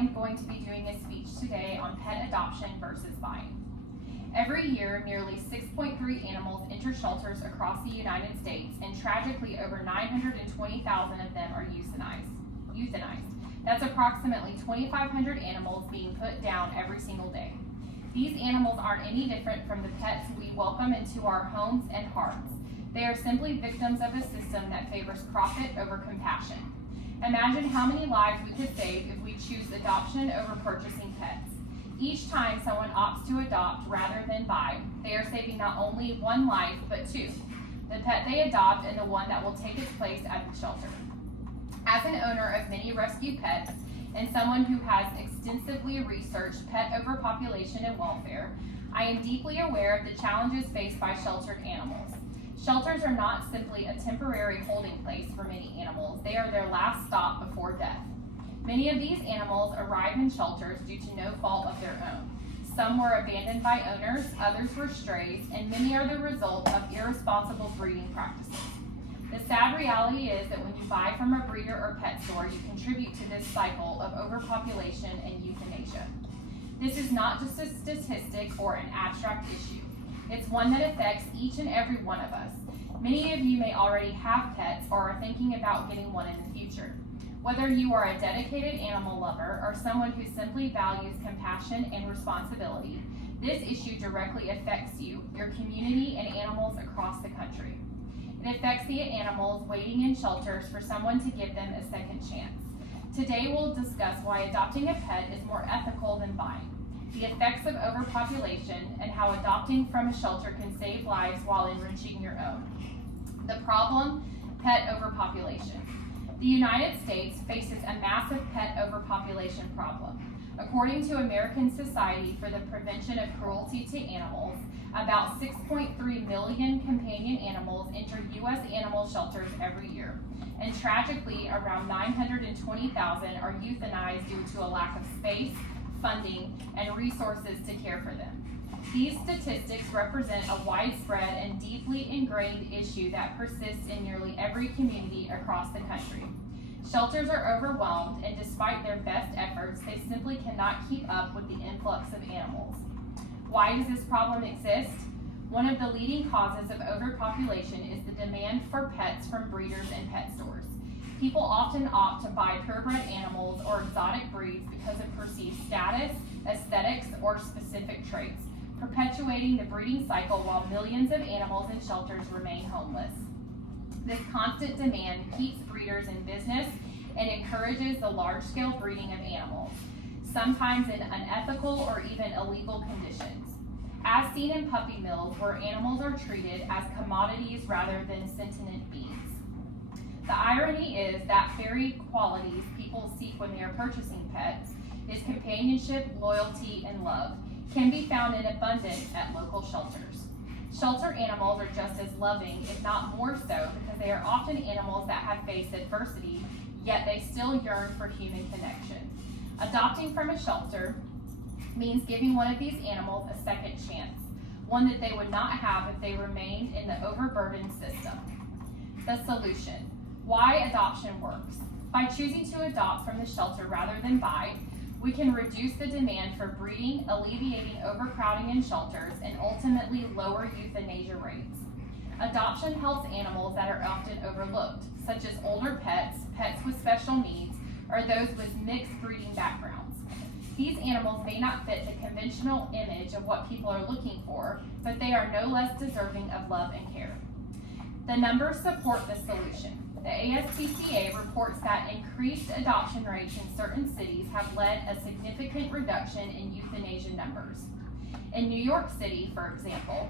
am going to be doing a speech today on pet adoption versus buying. Every year, nearly 6.3 animals enter shelters across the United States, and tragically over 920,000 of them are euthanized. That's approximately 2,500 animals being put down every single day. These animals aren't any different from the pets we welcome into our homes and hearts. They are simply victims of a system that favors profit over compassion. Imagine how many lives we could save if we choose adoption over purchasing pets. Each time someone opts to adopt rather than buy, they are saving not only one life, but two: the pet they adopt and the one that will take its place at the shelter. As an owner of many rescue pets, and someone who has extensively researched pet overpopulation and welfare, I am deeply aware of the challenges faced by sheltered animals. Shelters are not simply a temporary holding place for many animals, they are their last stop before death. Many of these animals arrive in shelters due to no fault of their own. Some were abandoned by owners, others were strays, and many are the result of irresponsible breeding practices. The sad reality is that when you buy from a breeder or pet store, you contribute to this cycle of overpopulation and euthanasia. This is not just a statistic or an abstract issue. It's one that affects each and every one of us. Many of you may already have pets or are thinking about getting one in the future. Whether you are a dedicated animal lover or someone who simply values compassion and responsibility, this issue directly affects you, your community, and animals across the country. It affects the animals waiting in shelters for someone to give them a second chance. Today we'll discuss why adopting a pet is more ethical than buying, the effects of overpopulation, and how adopting from a shelter can save lives while enriching your own. The problem: pet overpopulation. The United States faces a massive pet overpopulation problem. According to American Society for the Prevention of Cruelty to Animals, about 6.3 million companion animals enter U.S. animal shelters every year, and tragically, around 920,000 are euthanized due to a lack of space, funding, and resources to care for them. These statistics represent a widespread and deeply ingrained issue that persists in nearly every community across the country. Shelters are overwhelmed, and despite their best efforts, they simply cannot keep up with the influx of animals. Why does this problem exist? One of the leading causes of overpopulation is the demand for pets from breeders and pet stores. People often opt to buy purebred animals or exotic breeds because of perceived status, aesthetics, or specific traits, perpetuating the breeding cycle while millions of animals in shelters remain homeless. This constant demand keeps breeders in business and encourages the large-scale breeding of animals, sometimes in unethical or even illegal conditions, as seen in puppy mills where animals are treated as commodities rather than sentient beings. The irony is that very qualities people seek when they are purchasing pets is companionship, loyalty, and love can be found in abundance at local shelters. Shelter animals are just as loving, if not more so, because they are often animals that have faced adversity, yet they still yearn for human connection. Adopting from a shelter means giving one of these animals a second chance, one that they would not have if they remained in the overburdened system. The solution: why adoption works. By choosing to adopt from the shelter rather than buy, we can reduce the demand for breeding, alleviating overcrowding in shelters, and ultimately lower euthanasia rates. Adoption helps animals that are often overlooked, such as older pets, pets with special needs, or those with mixed breeding backgrounds. These animals may not fit the conventional image of what people are looking for, but they are no less deserving of love and care. The numbers support this solution. The ASPCA reports that increased adoption rates in certain cities have led a significant reduction in euthanasia numbers. In New York City, for example,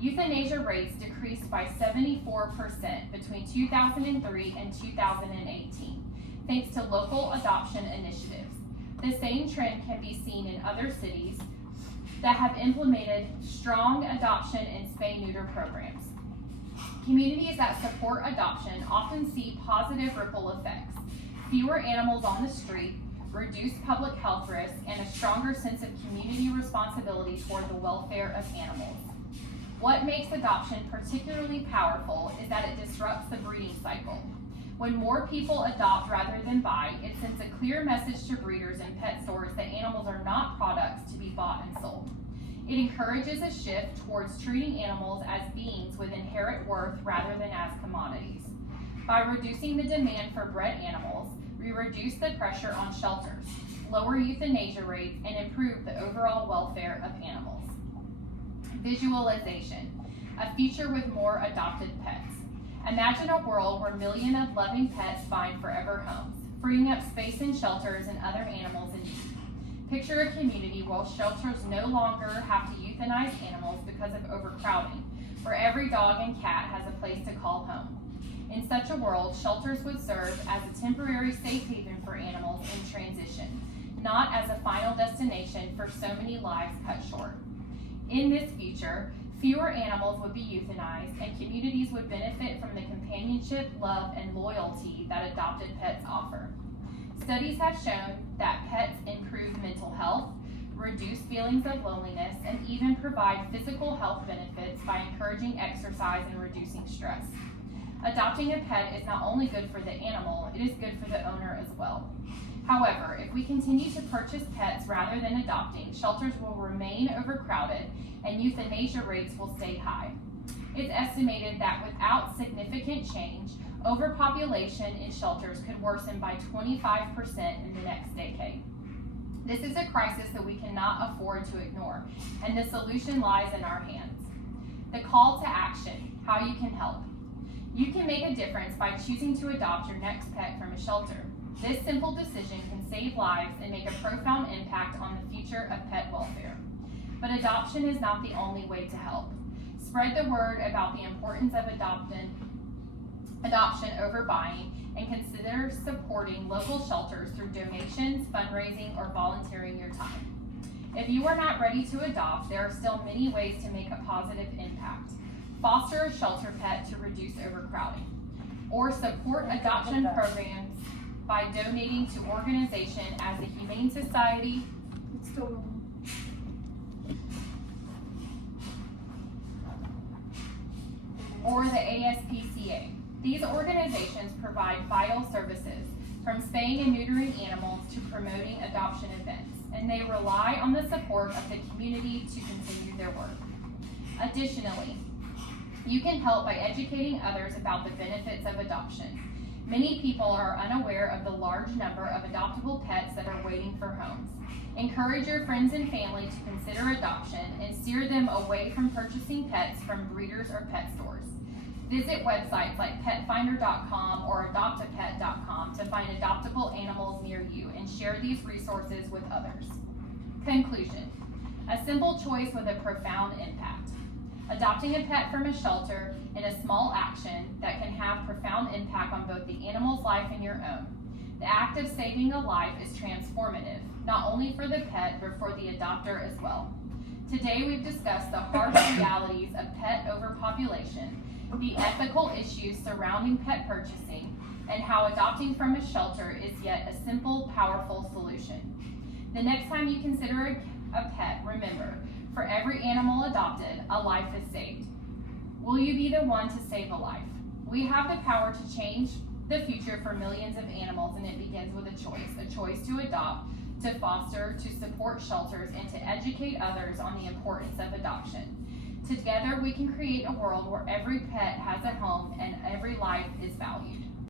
euthanasia rates decreased by 74% between 2003 and 2018, thanks to local adoption initiatives. The same trend can be seen in other cities that have implemented strong adoption and spay-neuter programs. Communities that support adoption often see positive ripple effects: fewer animals on the street, reduced public health risks, and a stronger sense of community responsibility toward the welfare of animals. What makes adoption particularly powerful is that it disrupts the breeding cycle. When more people adopt rather than buy, it sends a clear message to breeders and pet stores It encourages a shift towards treating animals as beings with inherent worth rather than as commodities. By reducing the demand for bred animals, we reduce the pressure on shelters, lower euthanasia rates, and improve the overall welfare of animals. Visualization, a future with more adopted pets. Imagine a world where millions of loving pets find forever homes, freeing up space in shelters and other animals in need. Picture a community where shelters no longer have to euthanize animals because of overcrowding, where every dog and cat has a place to call home. In such a world, shelters would serve as a temporary safe haven for animals in transition, not as a final destination for so many lives cut short. In this future, fewer animals would be euthanized, and communities would benefit from the companionship, love, and loyalty that adopted pets offer. Studies have shown that pets improve mental health, reduce feelings of loneliness, and even provide physical health benefits by encouraging exercise and reducing stress. Adopting a pet is not only good for the animal, it is good for the owner as well. However, if we continue to purchase pets rather than adopting, shelters will remain overcrowded and euthanasia rates will stay high. It's estimated that without significant change, overpopulation in shelters could worsen by 25% in the next decade. This is a crisis that we cannot afford to ignore, and the solution lies in our hands. The call to action, how you can help. You can make a difference by choosing to adopt your next pet from a shelter. This simple decision can save lives and make a profound impact on the future of pet welfare. But adoption is not the only way to help. Spread the word about the importance of adoption over buying, and consider supporting local shelters through donations, fundraising, or volunteering your time. If you are not ready to adopt, there are still many ways to make a positive impact. Foster a shelter pet to reduce overcrowding, or support adoption programs by donating to organizations as the Humane Society, or the ASPCA. These organizations provide vital services, from spaying and neutering animals to promoting adoption events, and they rely on the support of the community to continue their work. Additionally, you can help by educating others about the benefits of adoption. Many people are unaware of the large number of adoptable pets that are waiting for homes. Encourage your friends and family to consider adoption and steer them away from purchasing pets from breeders or pet stores. Visit websites like petfinder.com or adoptapet.com to find adoptable animals near you and share these resources with others. Conclusion: a simple choice with a profound impact. Adopting a pet from a shelter in a small action that can have profound impact on both the animal's life and your own. The act of saving a life is transformative, not only for the pet, but for the adopter as well. Today we've discussed the harsh realities of pet overpopulation, the ethical issues surrounding pet purchasing, and how adopting from a shelter is yet a simple, powerful solution. The next time you consider a pet, remember, for every animal adopted, a life is saved. Will you be the one to save a life? We have the power to change the future for millions of animals, and it begins with a choice to adopt, to foster, to support shelters, and to educate others on the importance of adoption. Together, we can create a world where every pet has a home and every life is valued.